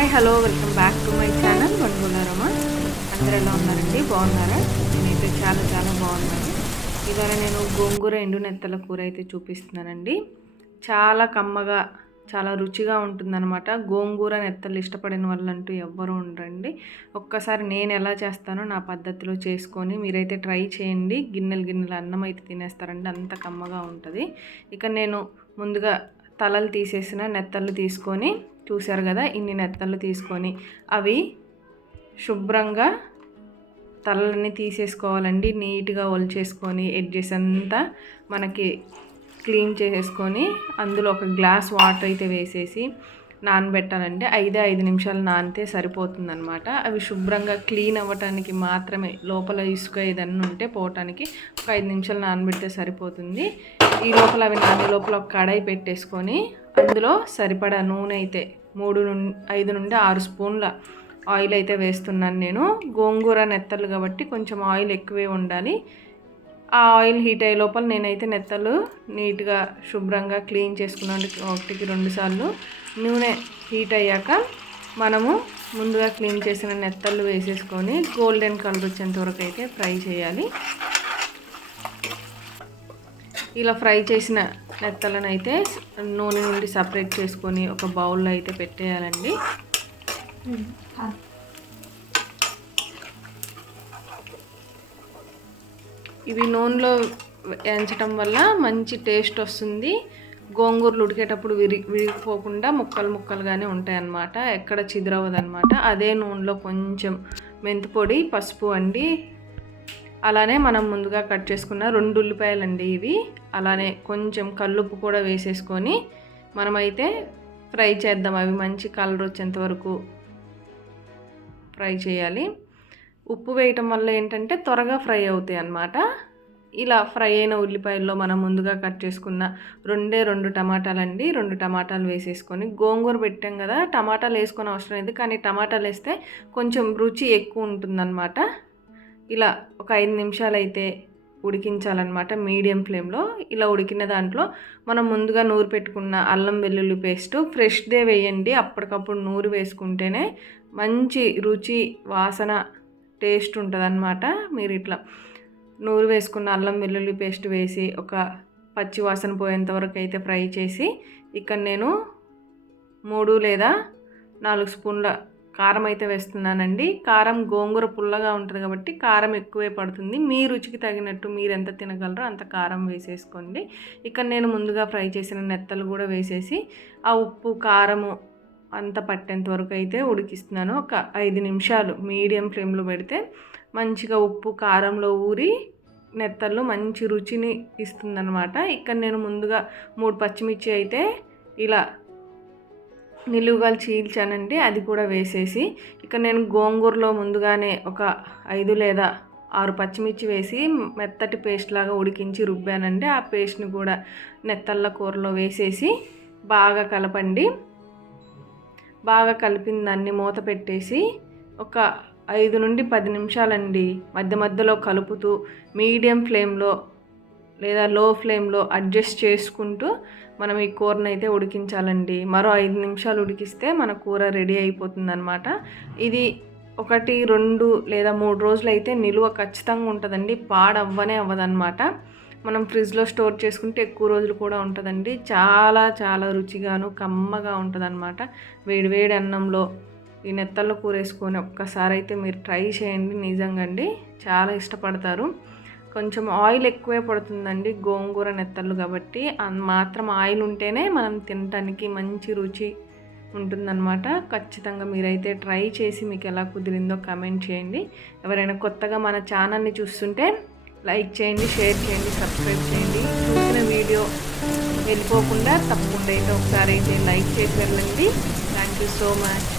Hi hello welcome back to my channel వన్గులారమ్మ. అందరూ ఎలా ఉన్నారండి? బాగున్నారా? నేనైతే చాలా చాలా బాగున్నాను. ఇవాళ నేను గోంగూర ఎండు నెత్తల కూర అయితే చూపిస్తున్నానండి. చాలా కమ్మగా చాలా రుచిగా ఉంటుందన్నమాట. గోంగూర నెత్తలు ఇష్టపడిన వాళ్ళంటూ ఎవ్వరూ ఉండరండి. ఒక్కసారి నేను ఎలా చేస్తానో నా పద్ధతిలో చేసుకొని మీరైతే ట్రై చేయండి. గిన్నెలు గిన్నెలు అన్నం అయితే తినేస్తారండి, అంత కమ్మగా ఉంటుంది. ఇక నేను ముందుగా తలలు తీసేసిన నెత్తళ్ళు తీసుకొని, చూశారు కదా, ఇన్ని నెత్తళ్ళు తీసుకొని అవి శుభ్రంగా తలలన్నీ తీసేసుకోవాలండి. నీట్గా ఒలిచేసుకొని ఎడ్జెస్ అంతా మనకి క్లీన్ చేసేసుకొని అందులో ఒక గ్లాస్ వాటర్ అయితే వేసేసి నానబెట్టాలంటే 5 నిమిషాలు నానితే సరిపోతుందన్నమాట. అవి శుభ్రంగా క్లీన్ అవ్వటానికి మాత్రమే, లోపల ఇసుక ఏదన్నా ఉంటే పోవటానికి ఒక 5 నిమిషాలు నానబెడితే సరిపోతుంది. ఈ లోపల అవి నానే లోపల ఒక కడాయి పెట్టేసుకొని అందులో సరిపడా నూనె అయితే 5 నుండి 6 స్పూన్ల ఆయిల్ అయితే వేస్తున్నాను నేను. గోంగూర నెత్తలు కాబట్టి కొంచెం ఆయిల్ ఎక్కువే ఉండాలి. ఆ ఆయిల్ హీట్ అయ్యే లోపల నేనైతే నెత్తలు నీట్గా శుభ్రంగా క్లీన్ చేసుకున్నాను 1-2 సార్లు. నూనె హీట్ అయ్యాక మనము ముందుగా క్లీన్ చేసిన నెత్తళ్ళు వేసేసుకొని గోల్డెన్ కలర్ వచ్చేంత వరకు అయితే ఫ్రై చేయాలి. ఇలా ఫ్రై చేసిన నెత్తలను అయితే నూనె నుండి సపరేట్ చేసుకొని ఒక బౌల్లో అయితే పెట్టేయాలండి. ఇవి నూనెలో వేయించడం వల్ల మంచి టేస్ట్ వస్తుంది. గోంగూరలు ఉడికేటప్పుడు విరిగిపోకుండా ముక్కలుగానే ఉంటాయి అన్నమాట, ఎక్కడ చిదురవదనమాట. అదే నూనెలో కొంచెం మెంతిపొడి, పసుపు అండి, అలానే మనం ముందుగా కట్ చేసుకున్న 2 ఉల్లిపాయలు అండి ఇవి, అలానే కొంచెం కల్లుప్పు కూడా వేసేసుకొని మనమైతే ఫ్రై చేద్దాం. అవి మంచి కలర్ వచ్చేంత వరకు ఫ్రై చేయాలి. ఉప్పు వేయటం వల్ల ఏంటంటే త్వరగా ఫ్రై అవుతాయి అన్నమాట. ఇలా ఫ్రై అయిన ఉల్లిపాయల్లో మనం ముందుగా కట్ చేసుకున్న 2 టమాటాలండి, 2 టమాటాలు వేసేసుకొని, గోంగూర పెట్టాం కదా, టమాటాలు వేసుకొని అవసరం లేదు, కానీ టమాటాలు వేస్తే కొంచెం రుచి ఎక్కువ ఉంటుందన్నమాట. ఇలా ఒక 5 నిమిషాలు అయితే ఉడికించాలన్నమాట మీడియం ఫ్లేమ్లో. ఇలా ఉడికిన దాంట్లో మనం ముందుగా నూరు పెట్టుకున్న అల్లం వెల్లుల్లి పేస్ట్ ఫ్రెష్దే వేయండి. అప్పటికప్పుడు నూరు వేసుకుంటేనే మంచి రుచి, వాసన, టేస్ట్ ఉంటుందన్నమాట. మీరు ఇట్లా నూరు వేసుకున్న అల్లం వెల్లుల్లి పేస్ట్ వేసి ఒక పచ్చి వాసన పోయేంత వరకు అయితే ఫ్రై చేసి, ఇక్కడ నేను 3 లేదా 4 స్పూన్ల కారం అయితే వేస్తున్నానండి. కారం గోంగూర పుల్లగా ఉంటుంది కాబట్టి కారం ఎక్కువే పడుతుంది. మీ రుచికి తగినట్టు మీరు ఎంత తినగలరో అంత కారం వేసేసుకోండి. ఇక్కడ నేను ముందుగా ఫ్రై చేసిన నెత్తలు కూడా వేసేసి ఆ ఉప్పు కారము అంత పట్టేంత వరకు అయితే ఉడికిస్తున్నాను. ఒక 5 నిమిషాలు మీడియం ఫ్లేమ్లో పెడితే మంచిగా ఉప్పు కారంలో ఊరి నెత్తళ్ళు మంచి రుచిని ఇస్తుందన్నమాట. ఇక్కడ నేను ముందుగా 3 పచ్చిమిర్చి అయితే ఇలా నిలువుగా చీల్చానండి, అది కూడా వేసేసి, ఇక నేను గోంగూరలో ముందుగానే ఒక 5 లేదా 6 పచ్చిమిర్చి వేసి మెత్తటి పేస్ట్ లాగా ఉడికించి రుబ్బానండి. ఆ పేస్ట్ని కూడా నెత్తళ్ళ కూరలో వేసేసి బాగా కలపండి. బాగా కలిపిన దాన్ని మూత పెట్టేసి ఒక 5 నుండి 10 నిమిషాలండి మధ్య మధ్యలో కలుపుతూ మీడియం ఫ్లేమ్లో లేదా లో ఫ్లేమ్లో అడ్జస్ట్ చేసుకుంటూ మనం ఈ కూరను అయితే ఉడికించాలండి. మరో 5 నిమిషాలు ఉడికిస్తే మన కూర రెడీ అయిపోతుందన్నమాట. ఇది 1, 2 లేదా 3 రోజులు అయితే నిలువ ఖచ్చితంగా ఉంటుందండి, పాడవ్వనే అవ్వదన్నమాట. మనం ఫ్రిడ్జ్లో స్టోర్ చేసుకుంటే ఎక్కువ రోజులు కూడా ఉంటుందండి. చాలా చాలా రుచిగాను కమ్మగా ఉంటుందన్నమాట. వేడివేడి అన్నంలో ఈ నెత్తళ్ళ కూర వేసుకొని ఒక్కసారి అయితే మీరు ట్రై చేయండి. నిజంగా అండి చాలా ఇష్టపడతారు. కొంచెం ఆయిల్ ఎక్కువే పడుతుందండి గోంగూర నెత్తళ్ళు కాబట్టి, మాత్రం ఆయిల్ ఉంటేనే మనం తినడానికి మంచి రుచి ఉంటుందన్నమాట. ఖచ్చితంగా మీరైతే ట్రై చేసి మీకు ఎలా కుదిరిందో కామెంట్ చేయండి. ఎవరైనా కొత్తగా మన ఛానల్ని చూస్తుంటే లైక్ చేయండి, షేర్ చేయండి, సబ్స్క్రైబ్ చేయండి. చూసిన వీడియో వెళ్ళిపోకుండా తప్పకుండా అయితే ఒకసారి అయితే లైక్ చేసి వెళ్ళండి. Thank you so much.